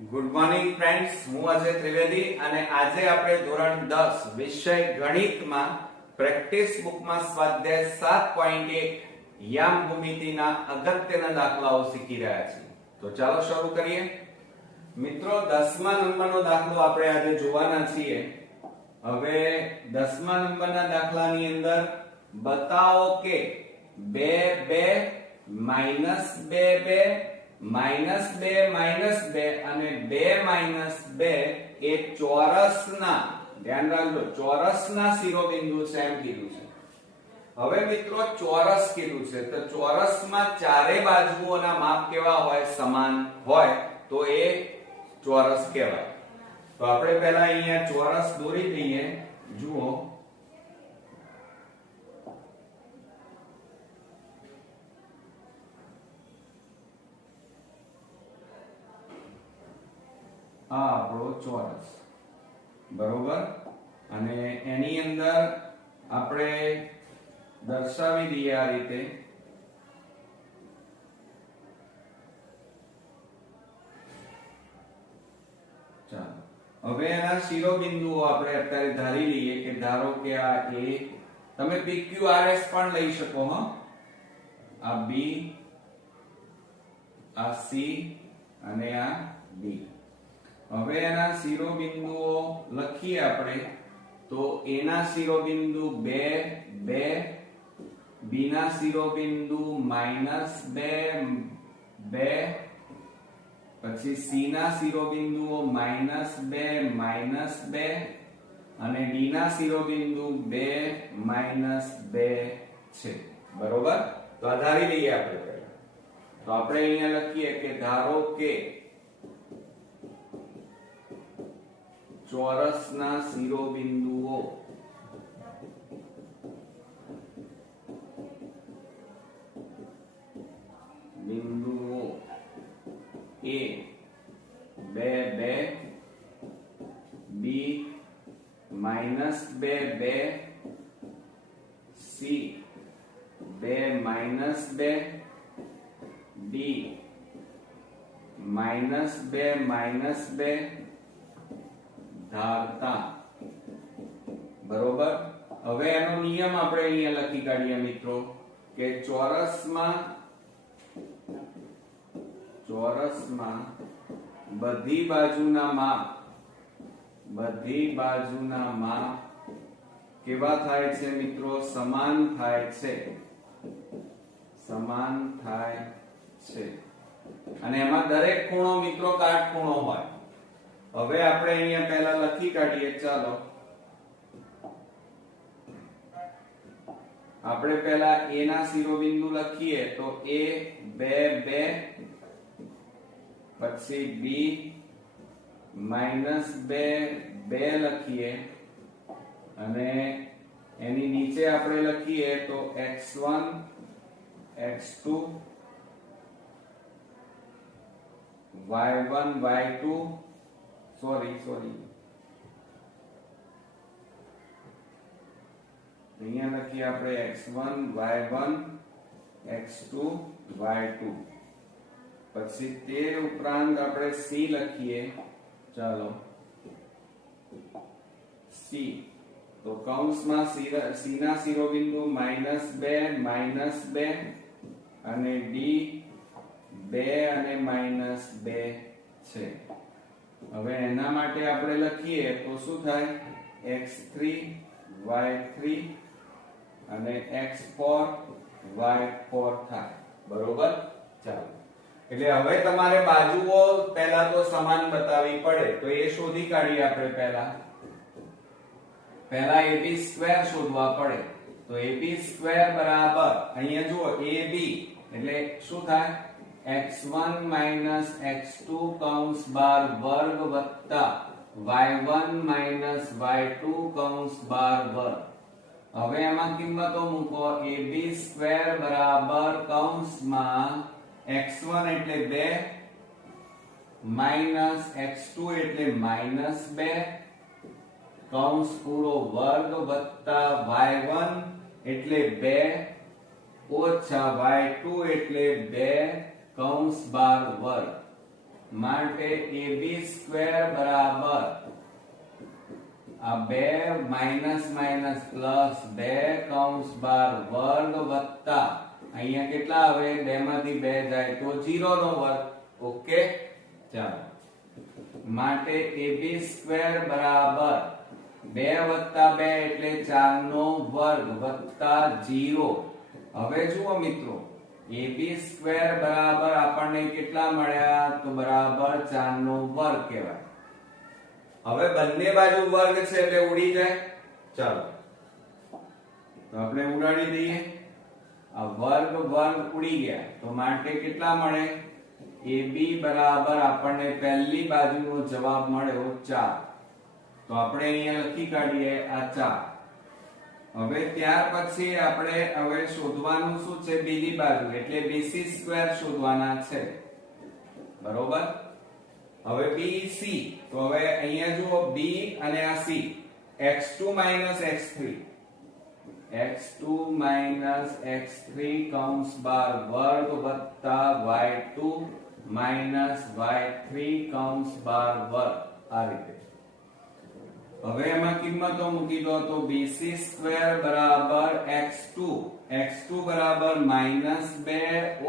Good morning friends, હું અજય ત્રિવેદી અને આજે આપણે ધોરણ 10 વિષય ગણિતમાં પ્રેક્ટિસ બુકમાં સ્વાધ્યાય 7.1 યામ ભૂમિતિના અગત્યના દાખલાઓ શીખી રહ્યા છીએ. તો ચાલો શરૂ કરીએ. મિત્રો, 10મા નંબરનો દાખલો આપણે આજે જોવાના છીએ. હવે 10મા નંબરના દાખલાની અંદર બતાવો કે 2 2 -2 -2 અને 2 2 એ ચોરસના, ધ્યાન રાખજો, ચોરસના શિરોબિંદુ છે એમ કીધું છે. હવે મિત્રો ચોરસ કીધું છે તો ચોરસમાં ચારે બાજુઓના માપ કેવા હોય? સમાન હોય તો એ ચોરસ કહેવાય. તો આપણે પહેલા અહીંયા ચોરસ દોરી દઈએ. જુઓ, આ આપણો ચોરસ, બરોબર. અને એની અંદર આપણે દર્શાવી દઈએ આ રીતે. ચાલો, હવે એના શિરોબિંદુઓ આપણે અત્યારે ધારી લઈએ કે ધારો કે આ A, તમે PQRS પણ લઈ શકો. આ B, આ C અને આ D. હવે એના શિરોબિંદુઓ લખીએ આપણે. તો A ના શિરોબિંદુ 2 2, B ના શિરોબિંદુ -2 2, પછી C ના શિરોબિંદુઓ -2 -2 અને D ના શિરોબિંદુ 2 -2 છે, બરોબર. તો આ ધારી લઈએ આપણે પહેલા. તો આપણે અહીંયા લખીએ કે ધારો કે ચોરસના શિરોબિંદુઓ A 2 2, B -2 2, C 2 -2, D -2 -2 ધારતા, બરોબર. હવે એનો નિયમ આપણે અહીંયા લખી કાઢીએ મિત્રો કે ચોરસમાં બધી બાજુના માપ કેવા થાય છે મિત્રો? સમાન થાય છે. અને એમાં દરેક ખૂણો મિત્રો કાટખૂણો હોય. હવે આપણે અહીંયા પહેલા લખી કાઢીએ. ચાલો, આપણે પહેલા A ના શિરોબિંદુ લખીએ. તો A 2 2, પછી B -2 2 લખીએ અને એની નીચે આપણે લખીએ તો x1 x2 y1 y2, sorry અહીંયા લખીએ આપણે x1 y1 x2 y2. પછી તે ઉપરાંત આપણે C લખીએ. ચાલો, C તો કૌંસમાં C ના શિરોબિંદુ -2 -2 અને D 2 અને -2 છે. હવે એના માટે આપણે લખીએ તો શું થાય? x3 y3 અને x4 y4 થાય, બરોબર. ચાલો, એટલે હવે તમારે બાજુઓ પહેલા તો સમાન બતાવવી પડે. તો એ શોધી કાઢીએ આપણે. પહેલા AB² શોધવા પડે. તો AB² બરાબર અહીંયા જુઓ AB એટલે શું થાય? x1 x2 કૌંસ બાર વર્ગ વત્તા y1 y2 કૌંસ બાર વર્ગ. હવે એમાં કિંમતો મૂકો. AB² બરાબર કૌંસમાં x1 એટલે 2 x2 એટલે -2 કૌંસ પૂરો વર્ગ વત્તા y1 એટલે 2 ઓછા y2 એટલે 2 કૌંસ બાર વર્ગ. માટે ab² બરાબર આ 2 માઈનસ માઈનસ પ્લસ 2 કૌંસ બાર વર્ગ વત્તા અહીંયા કેટલા આવે 2 માંથી 2 જાય તો 0 નો વર્ગ. ઓકે, ચાલો માટે ab² બરાબર 2 વત્તા 2 એટલે 4 નો વર્ગ વત્તા 0. હવે જુઓ મિત્રો ab² બરાબર આપણને કેટલા મળ્યા તો બરાબર 4 નો વર્ગ કહેવાય. હવે બંને બાજુ વર્ગ છે એટલે ઉડી જાય. ચાલો તો આપણે ઉડાડી દઈએ. આ વર્ગ વર્ગ ઉડી ગયા તો માટે કેટલા મળે ab બરાબર આપણને પહેલી બાજુનો જવાબ મળ્યો 4. તો આપણે અહીંયા લખી કાઢીએ આ 4. હવે ત્યાર પછી આપણે હવે શોધવાનું શું છે બીજી બાજુ એટલે bc² શોધવાના છે. બરોબર. હવે bc તો હવે અહીંયા જુઓ b અને આ c x2 x3 x2 x3 કૌંસ બાર વર્ગ વત્તા y2 y3 કૌંસ બાર વર્ગ. આ રીતે હવે એમાં કિંમતો મૂકી દો તો bc² બરાબર x2 બરાબર -2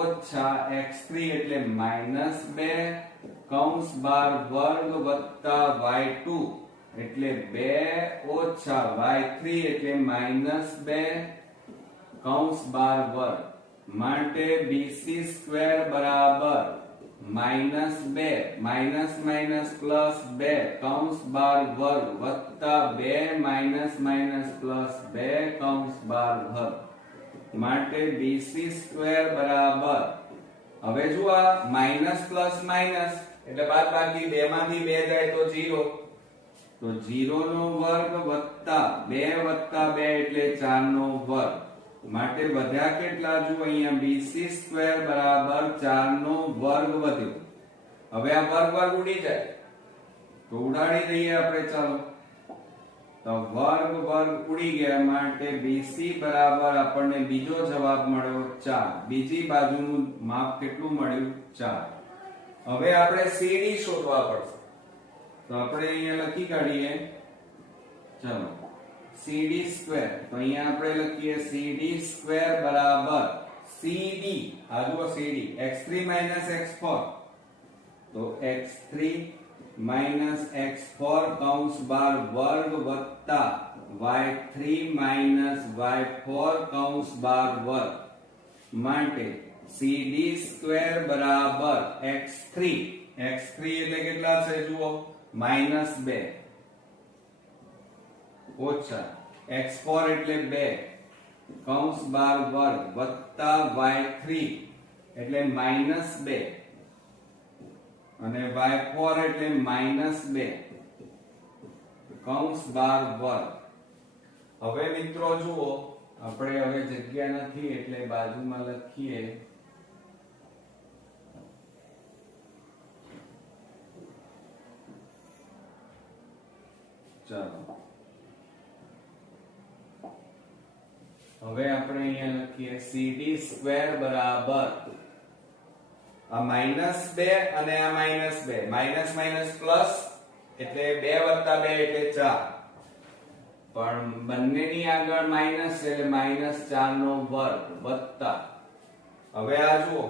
ઓછા x3 એટલે -2 કૌંસ બાર વર્ગ વત્તા y2 એટલે 2 ઓછા y3 એટલે -2 કૌંસ બાર વર્ગ. માટે bc² બરાબર -2 માઈનસ માઈનસ પ્લસ 2 કૌંસ બાર વર્ગ વત્તા 2 માઈનસ માઈનસ પ્લસ 2 કૌંસ બાર વર્ગ. માટે bc² બરાબર હવે જો આ માઈનસ પ્લસ માઈનસ એટલે બાદબાકી 2 માંથી 2 જાય તો 0 તો 0 નો વર્ગ વત્તા 2 વત્તા 2 એટલે 4 નો વર્ગ. માટે વધ્યા કેટલા જો અહીંયા bc² બરાબર 4 નો વર્ગ વધ્યો. હવે આ વર્ગ વર્ગ ઉડી જાય તો ઉડાડી દઈએ આપણે. ચાલો તો વર્ગ વર્ગ ઉડી ગયા માટે bc બરાબર આપણને બીજો જવાબ મળ્યો 4. બીજી બાજુનું માપ કેટલું મળ્યું 4. હવે આપણે cd શોધવા પડશે તો આપણે અહીંયા લખી કાઢીએ. ચાલો cd² તો અહીંયા આપણે લખીએ cd² બરાબર cd આ જુઓ cd x3 x4 તો x3 x4 કૌંસ બાર વર્ગ વત્તા y3 y4 કૌંસ બાર વર્ગ. માટે cd² બરાબર x3 એટલે કેટલા છે જુઓ -2 ઓછા x4 એટલે 2 કૌંસ બાર વર્ગ વત્તા y3 એટલે -2 અને y4 એટલે -2 કૌંસ બાર વર્ગ. હવે મિત્રો જુઓ આપણે હવે જગ્યા નથી એટલે બાજુમાં લખીએ. ચાલો હવે આપણે અહીંયા લખીએ cd² બરાબર આ -2 અને આ -2 માઈનસ માઈનસ પ્લસ એટલે 2 વત્તા 2 એટલે 4 પણ બંનેની આગળ માઈનસ એટલે -4 નો વર્ગ વત્તા હવે આ જુઓ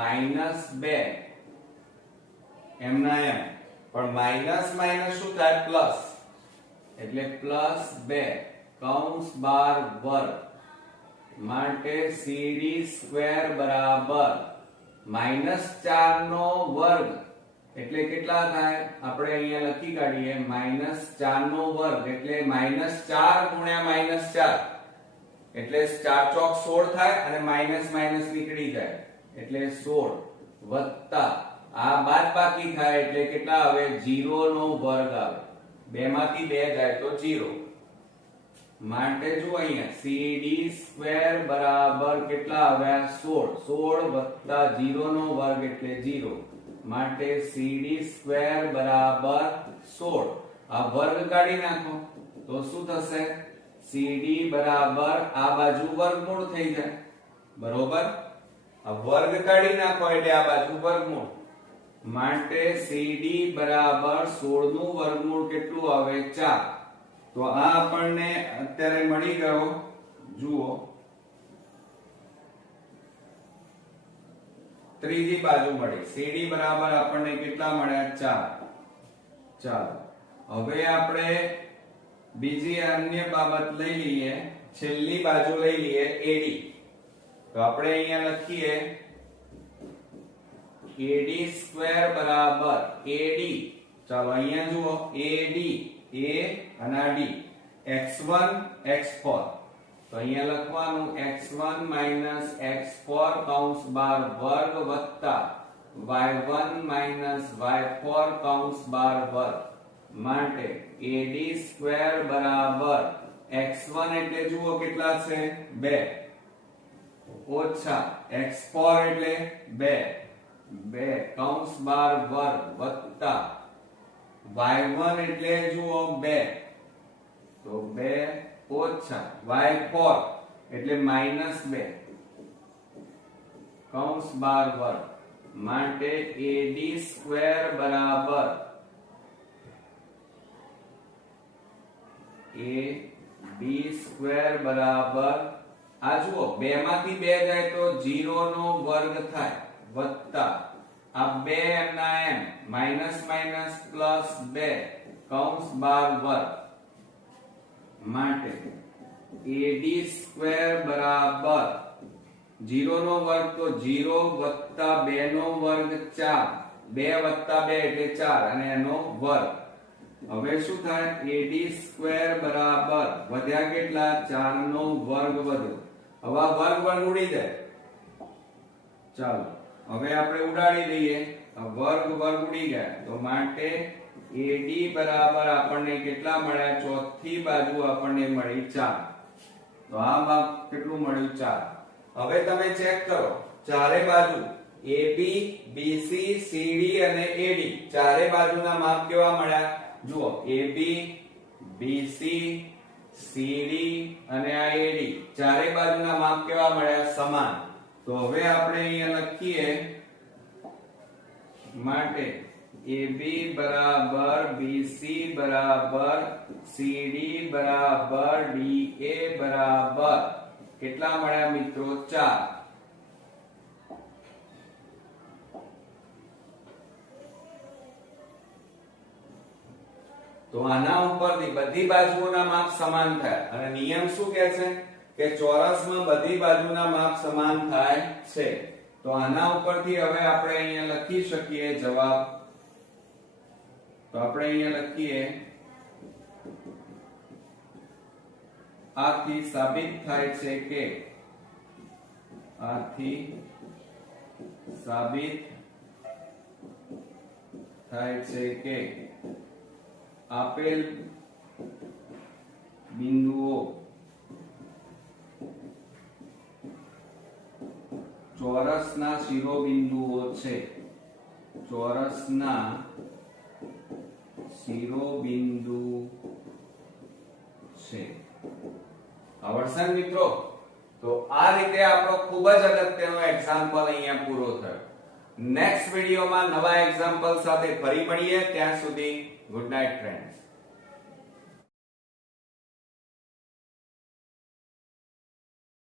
-2 એમના એમ પણ માઈનસ માઈનસ શું થાય પ્લસ એટલે +2 કૌંસ બાર વર્ગ. માટે cd² બરાબર -4 નો વર્ગ એટલે કેટલા થાય આપણે અહીંયા લખી કાઢીએ -4 નો વર્ગ એટલે -4 ગુણ્યા -4 એટલે 4 ચોક 16 થાય અને માઈનસ માઈનસ નીકળી જાય એટલે 16 વત્તા આ બાદબાકી થાય એટલે કેટલા આવે 0 નો વર્ગ આવે. 2 માંથી 2 જાય તો 0. માટે જો અહીંયા cd² બરાબર કેટલા આવ્યા 16 વત્તા 0 નો વર્ગ એટલે 0. માટે cd² બરાબર 16. આ વર્ગ કાઢી નાખો તો શું થશે cd બરાબર આ બાજુ વર્ગમૂળ થઈ જાય. બરોબર. આ વર્ગ કાઢી નાખો એટલે આ બાજુ વર્ગમૂળ માટે CD બરાબર 16 નું વર્ગમૂળ કેટલું આવે 4. તો આ આપણને અત્યારે મળી ગયો. જુઓ ત્રીજી બાજુ મળી. CD બરાબર આપણને કેટલા મળ્યા 4. ચાલો હવે આપણે બીજી અન્ય બાબત લઈ લઈએ. છેલ્લી બાજુ લઈ લઈએ AD. તો આપણે અહીંયા લખીએ AD સ્ક્વેર બરાબર AD. ચાલો અહીંયા જુઓ AD A અને D x1 x4. તો અહીંયા લખવાનું x1 x4 કૌંસ બાર વર્ગ વત્તા y1 y4 કૌંસ બાર વર્ગ માટે AD સ્ક્વેર બરાબર x1 એટલે જુઓ કેટલા છે 2 ઓછા x4 એટલે 2 કૌંસ બાર વર્ગ વત્તા y1 એટલે જુઓ 2 તો 2 ઓછા y4 એટલે -2 કૌંસ બાર વર્ગ માટે AD સ્ક્વેર બરાબર AD સ્ક્વેર બરાબર આ જુઓ 2 માંથી 2 જાય તો 0 નો વર્ગ થાય વત્તા આ 2 ના m માઈનસ માઈનસ પ્લસ 2 કૌંસ બાર વર્ગ માટે AD સ્ક્વેર બરાબર 0 નો વર્ગ તો 0 વત્તા 2 નો વર્ગ 4 2 વત્તા 2 એટલે 4 અને એનો વર્ગ. હવે શું થાય AD સ્ક્વેર બરાબર વધ્યા કેટલા 4 નો વર્ગ વધ્યો. હવે આ વર્ગ વર્ગ ઉડી જાય. ચાલો હવે આપણે ઉડાડી દઈએ. વર્ગ વર્ગ ઉડી ગયા તો માટે AD બરાબર આપણને કેટલા મળ્યા ચોથી બાજુ આપણને મળી 4. તો આ માપ કેટલું મળ્યું 4. હવે તમે ચેક કરો ચારે બાજુ AB BC CD અને AD ચારે બાજુના માપ કેવા મળ્યા. જુઓ AB BC CD અને આ AD ચારે બાજુના માપ કેવા મળ્યા સમાન. તો હવે આપણે અહીંયા લખીએ માટે AB બરાબર BC બરાબર CD બરાબર DA બરાબર કેટલા મળ્યા મિત્રો 4. તો આના ઉપરથી બધી બાજુઓના માપ સમાન થાય અને નિયમ શું કહે છે કે ચોરસમાં બધી બાજુના માપ સમાન થાય છે. તો આના ઉપરથી હવે આપણે અહીંયા લખી શકીએ જવાબ. તો આપણે અહીંયા લખીએ આથી સાબિત થાય છે કે આપેલ બિંદુઓ ચોરસના શિરોબિંદુઓ છે. ચોરસના શિરોબિંદુ છે. આવડશે મિત્રો. તો આ રીતે આપણો ખૂબ જ અગત્યનો એક્ઝામ્પલ અહીંયા પૂરો થયો. નેક્સ્ટ વિડિયોમાં નવા એક્ઝામ્પલ સાથે ફરી મળીએ. ત્યાં સુધી ગુડ નાઇટ ફ્રેન્ડ્સ.